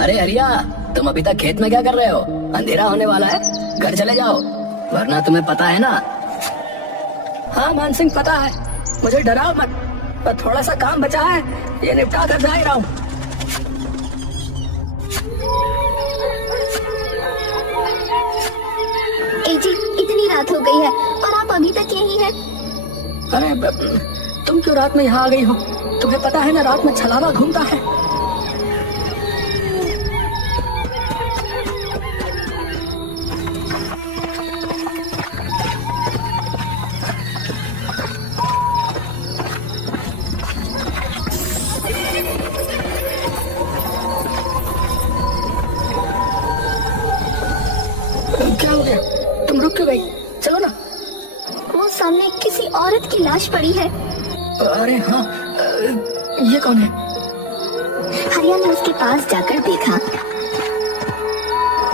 अरे हरिया, तुम अभी तक खेत में क्या कर रहे हो? अंधेरा होने वाला है, घर चले जाओ, वरना तुम्हें पता है ना। हाँ मानसिंह, पता है, मुझे डराओ मत, पर थोड़ा सा काम बचा है, ये निपटा कर जा ही रहा हूँ। जी, इतनी रात हो गई है और आप अभी तक यहीं हैं? अरे तुम क्यों रात में यहाँ आ गई हो? तुम्हें पता है ना, रात में छलावा घूमता है। क्या हो गया? तुम रुक क्यों गई? चलो ना। वो सामने किसी औरत की लाश पड़ी है। अरे हाँ, ये कौन है? हरिया ने उसके पास जाकर देखा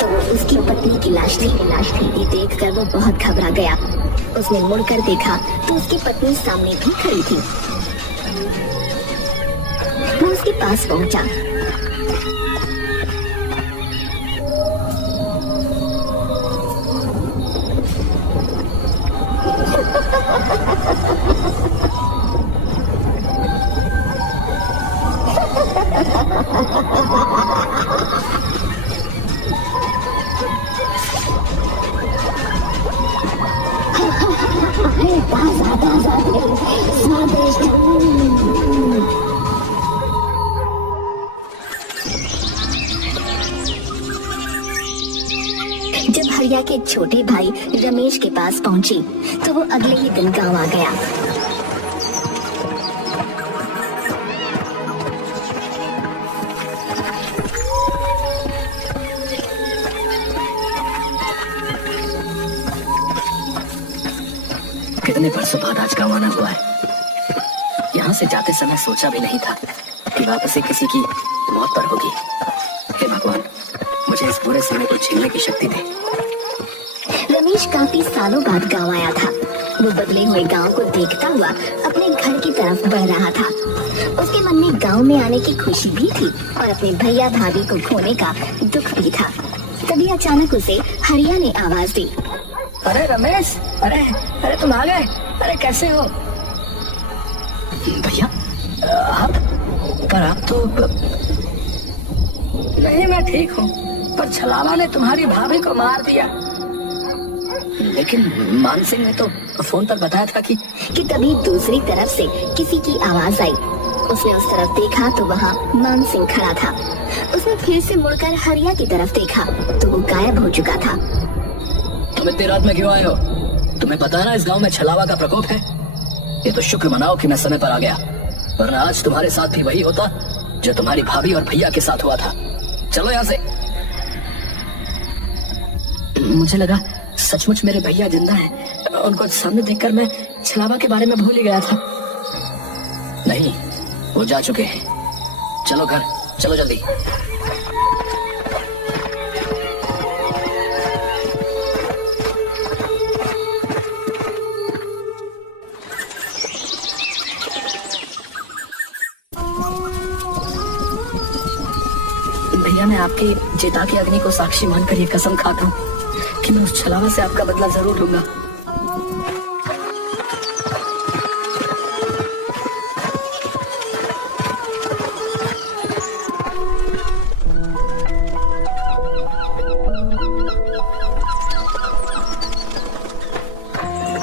तो वो उसकी पत्नी की लाश थी। ये देखकर वो बहुत घबरा गया। उसने मुड़कर देखा तो उसकी पत्नी सामने भी खड़ी थी। वो उसके पास पहुंचा। जब हरिया के छोटे भाई रमेश के पास पहुंची तो वो अगले ही दिन गांव आ गया। कितने बरसों बाद आज गाँव आना हुआ है। यहाँ से जाते समय सोचा भी नहीं था कि वापसी किसी की मौत पर होगी। हे भगवान, मुझे इस पूरे समय को झेलने की शक्ति दे। रमेश काफी सालों बाद गांव आया था। वो बदले हुए गांव को देखता हुआ अपने घर की तरफ बढ़ रहा था। उसके मन में गांव में आने की खुशी भी थी और अपने भैया भाभी को खोने का दुख भी था। तभी अचानक उसे हरिया ने आवाज दी। अरे रमेश, अरे तुम आ गए। अरे कैसे हो? भैया आप? पर आप तो नहीं, मैं ठीक हूँ, पर छलावा ने तुम्हारी भाभी को मार दिया। लेकिन मानसिंह ने तो फोन पर बताया था कि तभी दूसरी तरफ से किसी की आवाज आई। उसने उस तरफ देखा तो वहाँ मानसिंह खड़ा था। उसने फिर से मुड़कर हरिया की तरफ देखा तो वो गायब हो चुका था। तुम इतनी रात में क्यों आए हो? तुम्हें पता है ना इस गांव में छलावा का प्रकोप है। ये तो शुक्र मनाओ कि मैं समय पर आ गया, वरना आज तुम्हारे साथ भी वही होता जो तुम्हारी भाभी और भैया के साथ हुआ था। चलो यहाँ से। मुझे लगा सचमुच मेरे भैया जिंदा हैं। उनको सामने देखकर मैं छलावा के बारे में भूल ही गया था। नहीं, वो जा चुके हैं। चलो घर, चलो जल्दी। भैया, मैं आपकी चिता की अग्नि को साक्षी मानकर ये कसम खाता हूँ कि मैं उस छलावा से आपका बदला जरूर लूंगा।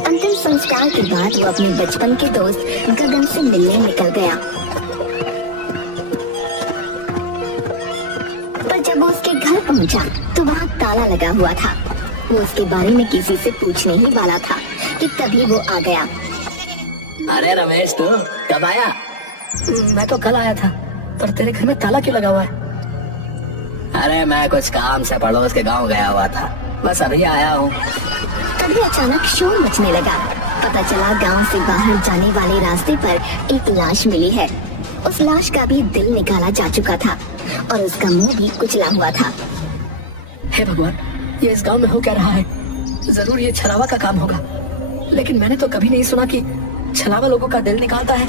अंतिम संस्कार के बाद वो अपने बचपन के दोस्त गगन से मिलने निकल गया। पर जब वो उसके घर पहुंचा तो वहाँ ताला लगा हुआ था। वो उसके बारे में किसी से पूछने ही वाला था कि तभी वो आ गया। अरे रमेश, तू कब आया? मैं तो कल आया था, पर तेरे घर में ताला क्यों लगा हुआ है? अरे मैं कुछ काम से पड़ोस के गांव गया हुआ था, बस अभी आया हूँ। तभी अचानक शोर मचने लगा। पता चला गांव से बाहर जाने वाले रास्ते पर एक लाश मिली है। उस लाश का भी दिल निकाला जा चुका था और उसका मुंह भी कुचला हुआ था। हे भगवान, ये इस गांव में हो क्या रहा है? जरूर ये छलावा का काम होगा, लेकिन मैंने तो कभी नहीं सुना कि छलावा लोगों का दिल निकालता है।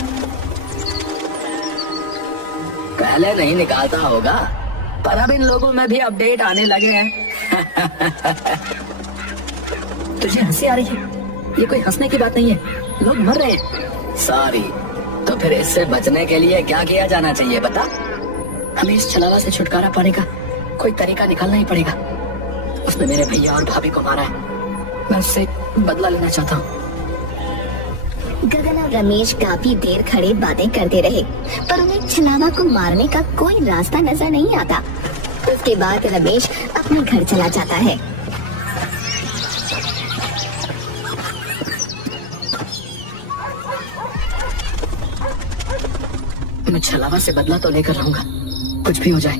पहले नहीं निकालता होगा, पर अब इन लोगों में भी अपडेट आने लगे हैं। तुझे हंसी आ रही है? ये कोई हंसने की बात नहीं है, लोग मर रहे हैं। सॉरी, तो फिर इससे बचने के लिए क्या किया जाना चाहिए बता? हमें इस छलावा से छुटकारा पाने का कोई तरीका निकालना ही पड़ेगा। उसने मेरे भैया और भाभी को मारा है, मैं उससे बदला लेना चाहता हूँ। गगन और रमेश काफी देर खड़े बातें करते रहे, पर उन्हें छलावा को मारने का कोई रास्ता नजर नहीं आता। उसके बाद रमेश अपने घर चला जाता है। मैं छलावा से बदला तो लेकर रहूंगा, कुछ भी हो जाए।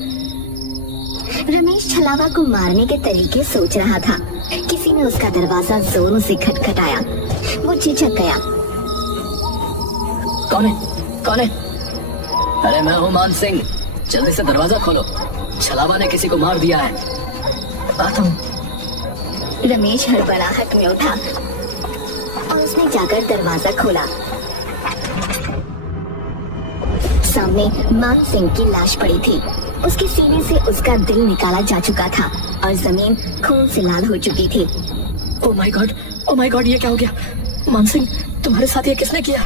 रमेश छलावा को मारने के तरीके सोच रहा था। किसी ने उसका दरवाजा जोरों से खटखटाया। वो झिझक गया। कौन है? कौन है? अरे मैं हूँ मान सिंह, जल्दी से दरवाजा खोलो, छलावा ने किसी को मार दिया है। आता हूँ। रमेश हड़बड़ाहट में उठा और उसने जाकर दरवाजा खोला। सामने मान सिंह की लाश पड़ी थी। उसके सीने से उसका दिल निकाला जा चुका था और जमीन खून से लाल हो चुकी थी। ओह माय गॉड, ये क्या हो गया? मान सिंह, तुम्हारे साथ ये किसने किया?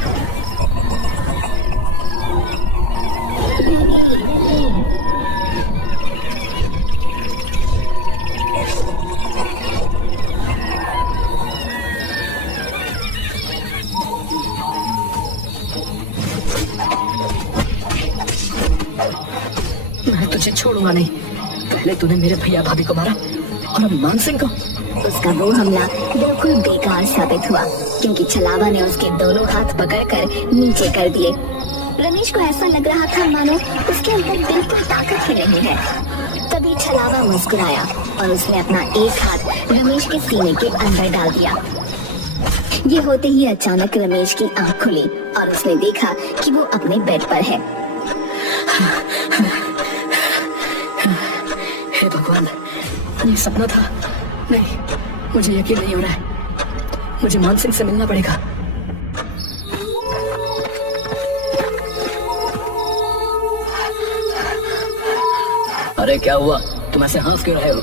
मैं तुझे छोड़ूंगा नहीं। पहले तूने मेरे भैया भाभी को मारा और अब मान सिंह को। उसका वो हमला बिल्कुल बेकार साबित हुआ, क्योंकि छलावा ने उसके दोनों हाथ पकड़कर नीचे कर दिए। रमेश को ऐसा लग रहा था मानो उसके अंदर बिल्कुल ताकत ही नहीं है। तभी छलावा मुस्कुराया और उसने अपना एक हाथ रमेश के सीने के अंदर डाल दिया। ये होते ही अचानक रमेश की आंख खुली और उसने देखा कि वो अपने बेड पर है। हे भगवान, ये सपना था? नहीं, मुझे यकीन नहीं हो रहा है। मुझे मान सिंह से मिलना पड़ेगा। अरे क्या हुआ? तुम ऐसे हंस क्यों रहे हो?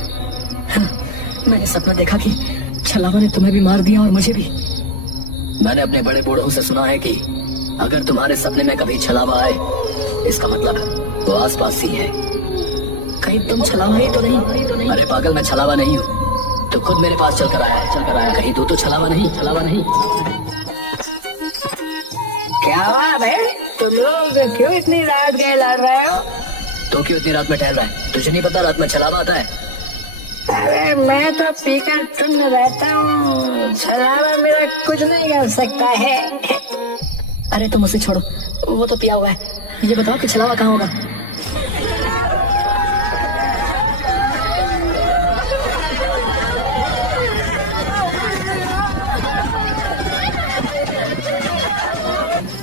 मैंने सपना देखा कि छलावा ने तुम्हें भी मार दिया और मुझे भी। मैंने अपने बड़े बूढ़ों से सुना है कि अगर तुम्हारे सपने में कभी छलावा आए, इसका मतलब वो आसपास ही है। कहीं तुम छलावा ही तो नहीं? अरे पागल, मैं छलावा नहीं हूँ, तो खुद मेरे पास चल कर आया। कहीं तू तो छलावा नहीं? क्या बात है, तुम लोग क्यों इतनी रात गए लड़ रहे हो? तो क्यों इतनी रात में टहल रहा है? तुझे नहीं पता रात में छलावा आता है? अरे मैं तो पीकर चुन रहता हूँ, छलावा मेरा कुछ नहीं कर सकता है। अरे तुम उसे छोड़ो, वो तो पिया हुआ है। ये बताओ कि छलावा कहाँ होगा?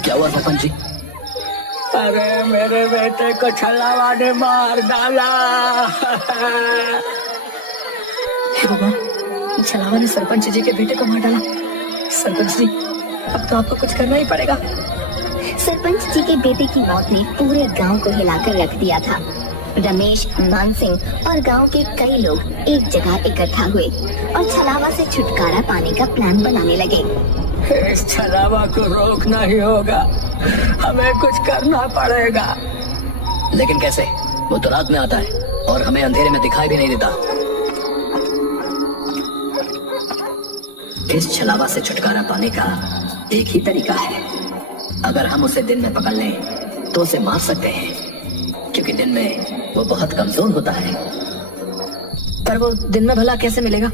क्या हुआ सरपंच जी? अरे मेरे बेटे को छलावा ने मार डाला। हे भगवान, छलावा ने सरपंच जी के बेटे को मार डाला। सरपंच जी, अब तो आपको कुछ करना ही पड़ेगा। सरपंच जी के बेटे की मौत ने पूरे गांव को हिलाकर रख दिया था। रमेश, मान सिंह और गांव के कई लोग एक जगह इकट्ठा हुए और छलावा से छुटकारा पाने का प्लान बनाने लगे। इस छलावा को रोकना ही होगा, हमें कुछ करना पड़ेगा। लेकिन कैसे? वो तो रात में आता है और हमें अंधेरे में दिखाई भी नहीं देता। इस छलावा से छुटकारा पाने का एक ही तरीका है। अगर हम उसे दिन में पकड़ लें तो उसे मार सकते हैं, क्योंकि दिन में वो बहुत कमजोर होता है। पर वो दिन में भला कैसे मिलेगा?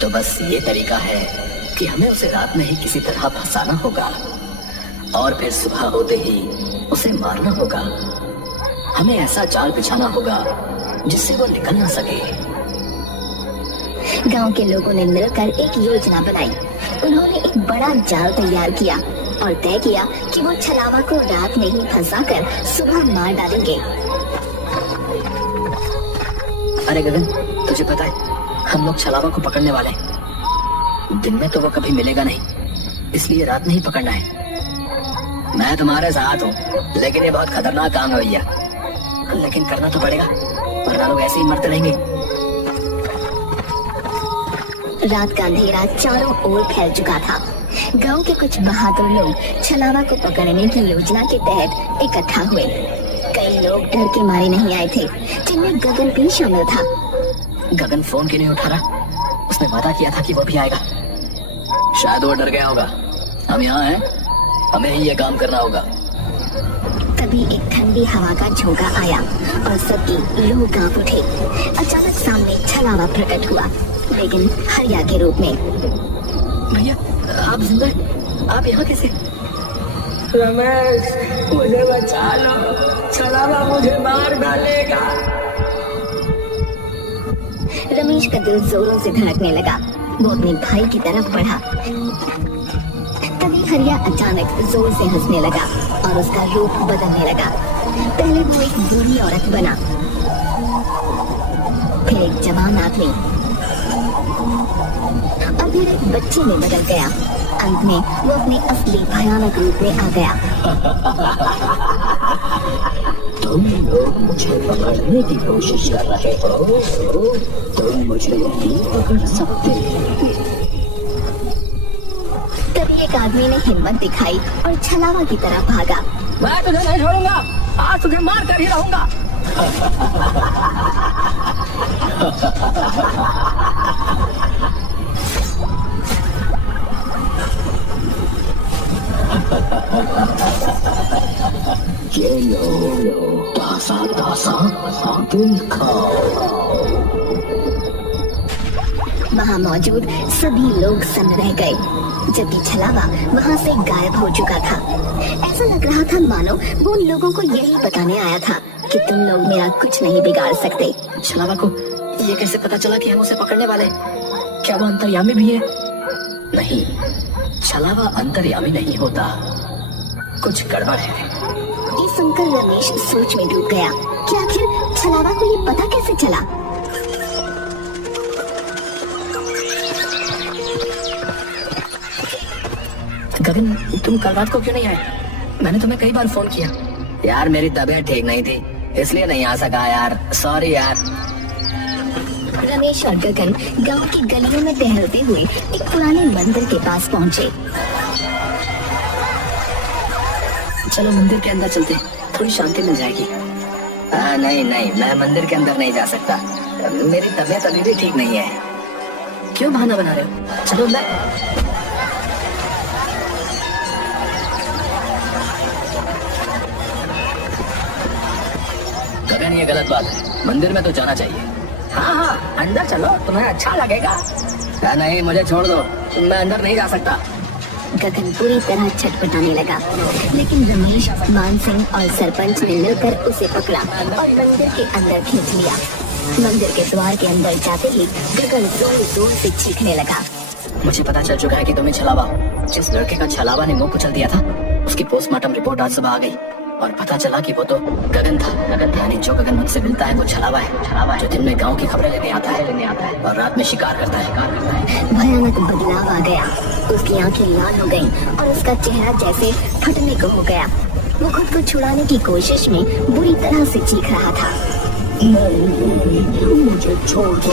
तो बस ये तरीका है कि हमें उसे रात में ही किसी तरह फंसाना होगा और फिर सुबह होते ही उसे मारना होगा। हमें ऐसा जाल बिछाना होगा जिससे वो निकल ना सके। गांव के लोगों ने मिलकर एक योजना बनाई। उन्होंने एक बड़ा जाल तैयार किया और तय किया कि वो छलावा को रात में ही फंसाकर सुबह मार डालेंगे। अरे गगन, तुझे पता है हम लोग छलावा को पकड़ने वाले हैं। दिन में तो वो कभी मिलेगा नहीं, इसलिए रात में ही पकड़ना है। मैं तुम्हारे साथ हूँ, लेकिन ये बहुत खतरनाक काम है भैया। लेकिन करना तो पड़ेगा, वरना लोग ऐसे ही मरते रहेंगे। रात का अंधेरा चारों ओर फैल चुका था। गांव के कुछ बहादुर लोग छलावा को पकड़ने की योजना के तहत इकट्ठा हुए। कई लोग डर के मारे नहीं आए थे, जिनमें गगन भी शामिल था। गगन फोन क्यों नहीं उठा रहा? उसने वादा किया था कि वो भी आएगा। शायद वो डर गया होगा। हम यहाँ हैं, हमें ही ये काम करना होगा। तभी एक ठंडी हवा का झोंका आया और सबकी रूह कांप उठी। अचानक सामने छलावा प्रकट हुआ, लेकिन हरिया के रूप में। भैया आप जिंदा? आप यहाँ कैसे? रमेश मुझे बचा लो, छलावा मुझे मार डालेगा। रमेश का दिल जोरों से धड़कने लगा। वो अपने भाई की तरफ बढ़ा। तभी हरिया अचानक जोर से हंसने लगा और उसका रूप बदलने लगा। पहले वो एक बूढ़ी औरत बना, फिर एक जवान आदमी और फिर एक बच्चे में बदल गया। अंत में वो अपने असली भयानक रूप में आ गया। तुम लोग मुझे पकड़ने की कोशिश कर रहे हो, तुम मुझे नहीं पकड़ सकते। तभी एक आदमी ने हिम्मत दिखाई और छलावा की तरफ भागा। मैं तुझे नहीं छोड़ूंगा, आज तुझे मार कर ही रहूंगा। ये लो तासा तासा दिल खाओ। वहाँ मौजूद सभी लोग सन्न रह गए, जबकि छलावा वहाँ से गायब हो चुका था। ऐसा लग रहा था मानो वो उन लोगों को यही बताने आया था कि तुम लोग मेरा कुछ नहीं बिगाड़ सकते। छलावा को ये कैसे पता चला कि हम उसे पकड़ने वाले? क्या वो अंतर्यामी भी है? नहीं, छलावा अंतर्यामी नहीं होता, कुछ गड़बड़ है। ये सुनकर रमेश सोच में डूब गया कि आखिर छलावा को ये पता कैसे चला। गगन तुम कल रात को क्यों नहीं आए? मैंने तुम्हें कई बार फोन किया। यार मेरी तबीयत ठीक नहीं थी, इसलिए नहीं आ सका यार, सॉरी यार। रमेश और गगन गांव की गलियों में टहलते हुए एक पुराने मंदिर के पास पहुंचे। चलो मंदिर के अंदर चलते, थोड़ी शांति मिल जाएगी। नहीं नहीं, मैं मंदिर के अंदर नहीं जा सकता, मेरी तबीयत अभी भी ठीक नहीं है। क्यों बहाना बना रहे हो? चलो अंदर। गगन ये गलत बात है, मंदिर में तो जाना चाहिए। हाँ हाँ अंदर चलो, तुम्हें अच्छा लगेगा। नहीं मुझे छोड़ दो, मैं अंदर नहीं जा सकता। गगन पूरी तरह छटपटाने लगा, लेकिन रमेश, मान सिंह और सरपंच ने मिलकर उसे पकड़ा और मंदिर के अंदर खींच लिया। मंदिर के द्वार के अंदर जाते ही गगन जोर जोर से चीखने लगा। मुझे पता चल चुका है कि तुम्हें छलावा, जिस लड़के का छलावा ने मुंह कुचल दिया था, उसकी पोस्टमार्टम रिपोर्ट आज सुबह आ गई और पता चला कि वो तो गगन था। गगन यानी जो गगन मुझसे मिलता है वो छलावा है, जो दिन में गांव की खबरें लेने आता है और रात में शिकार करता है। भयानक बदलाव आ गया, उसकी आंखें लाल हो गईं और उसका चेहरा जैसे फटने को हो गया। वो खुद को छुड़ाने की कोशिश में बुरी तरह से चीख रहा था। मुझे छोड़ दो।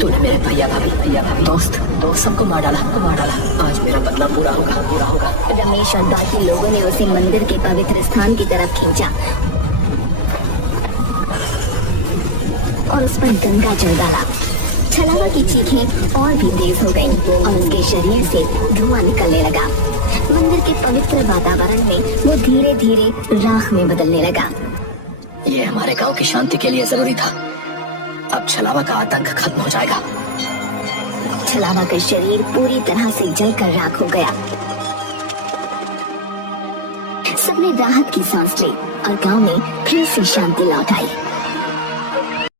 तूने मेरे भैया भाभी दोस्त सबको मार डाला। आज मेरा बदला पूरा होगा। रमेश और बाकी लोगों ने उसे मंदिर के पवित्र स्थान की तरफ खींचा और उस पर गंगा जल डाला। छलावा की चीखें और भी तेज हो गईं और उसके शरीर से धुआं निकलने लगा। मंदिर के पवित्र वातावरण में वो धीरे धीरे राख में बदलने लगा। ये हमारे गांव की शांति के लिए जरूरी था। अब छलावा का आतंक खत्म हो जाएगा। छलावा का शरीर पूरी तरह से जलकर राख हो गया। सबने राहत की सांस ली और गांव में फिर से शांति लौट आई।